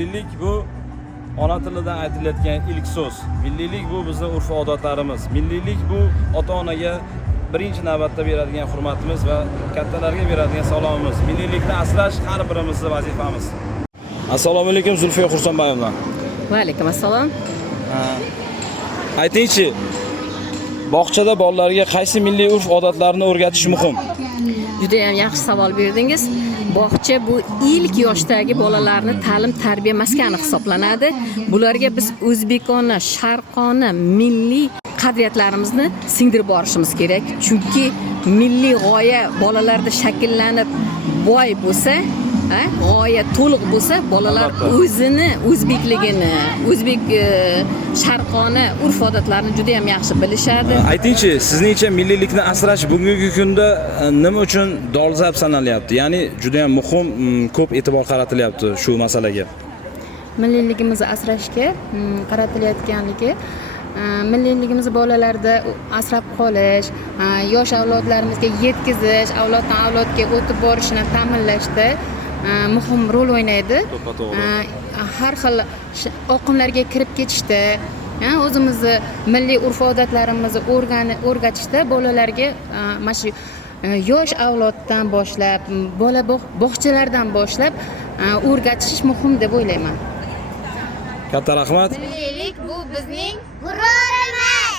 Milliylik bu ona tilidan aytilayotgan ilk so'z. Milliylik bu bizning urf-odatlarimiz. Milliylik bu ota-onaga birinchi navbatda beradigan hurmatimiz va kattalarga beradigan salomimiz. Milliylikni asrash har birimizning vazifamiz. Assalomu alaykum, Zulfiya Xursonbayevna. Va alaykum assalom. Aytingchi, bog'chada bolalarga qaysi milliy urf-odatlarni o'rgatish muhim? Juda ham yaxshi savol berdingiz. Bog'cha bu ilk yoshdagi bolalarni ta'lim-tarbiya maskani hisoblanadi. Bularga biz o'zbekona, sharqona, milliy qadriyatlarimizni singdirib borishimiz kerak. Chunki milliy g'oya bolalarda shakllanib boy bo'lsa, g'oya to'liq bo'lsa, bolalar o'zini, o'zbekligini, o'zbek sharqona urf-odatlarini juda ham yaxshi bilishadi. Aytingchi, sizningcha milliylikni asrash bugungi kunda nima uchun dolzarb sanalyapti? Ya'ni juda ham muhim, ko'p e'tibor qaratilyapti shu masalaga. Milliyligimizni asrashga qaratilayotganligi milliyligimizni bolalarda asrab qolish, yosh avlodlarimizga yetkazish, avloddan avlodga o'tib borishini ta'minlashda muhim rol o'ynaydi. Har xil oqimlarga kirib ketishda, o'zimizni milliy urf-odatlarimizni o'rgatishda bolalarga mana shu yosh avloddan boshlab, bola bog'chalardan boshlab o'rgatish muhim deb o'ylayman. Katta rahmat. Milliylik bu bizning g'ururimiz.